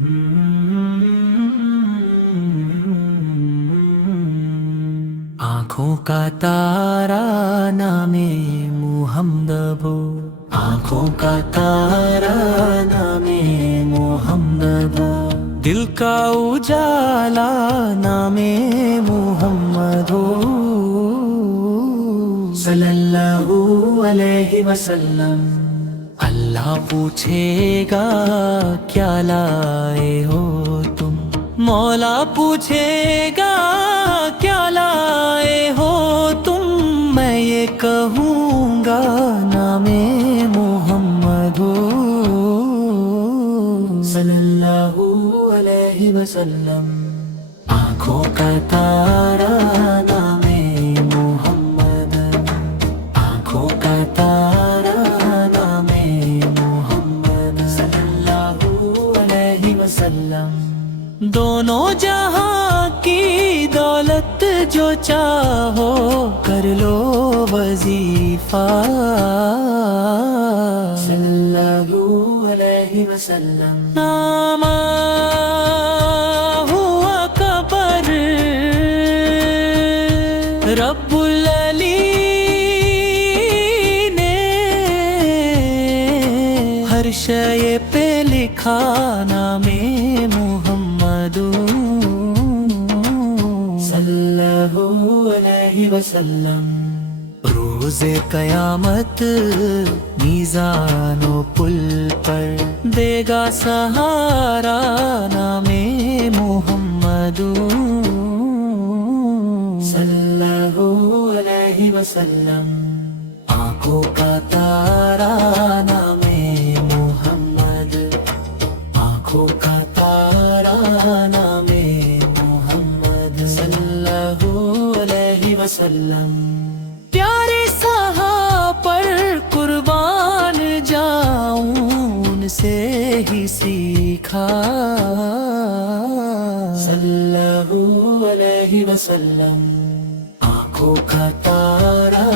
आँखों का तारा नामे मुहम्मद वो, आँखों का तारा नामे मुहम्मद वो, दिल का उजाला नामे मुहम्मद हो सल्लल्लाहु अलैहि वसल्लम। अल्लाह पूछेगा क्या लाए हो तुम, मौला पूछेगा क्या लाए हो तुम, मैं ये कहूँगा नामे मुहम्मद हो सल्लल्लाहु अलैहि वसल्लम। आँखों का तारा नामे मुहम्मद, आँखों का तारा नामे मुहम्मद सल्लल्लाहु अलैहि वसल्लम। दोनों जहां की दौलत जो चाहो कर लो वजीफा सल्लल्लाहु अलैहि वसल्लम। नामा हुआ कबर रब्बुल अली ने, हर शय पे लिखा नामे मुहम्मद सल्लल्लाहु अलैहि वसल्लम। रोज़े क़यामत मीज़ानो पुल पर देगा सहारा नामे मुहम्मद सल्लल्लाहु अलैहि वसल्लम। आँखों का तारा नामे मुहम्मद, आँखों का तारा नामे मुहम्मद सल्लल्लाहु अलैहि वसल्लम। प्यारे साहब पर कुर्बान जाऊं उनसे ही सीखा सल्लल्लाहु अलैहि वसल्लम। आँखों का तारा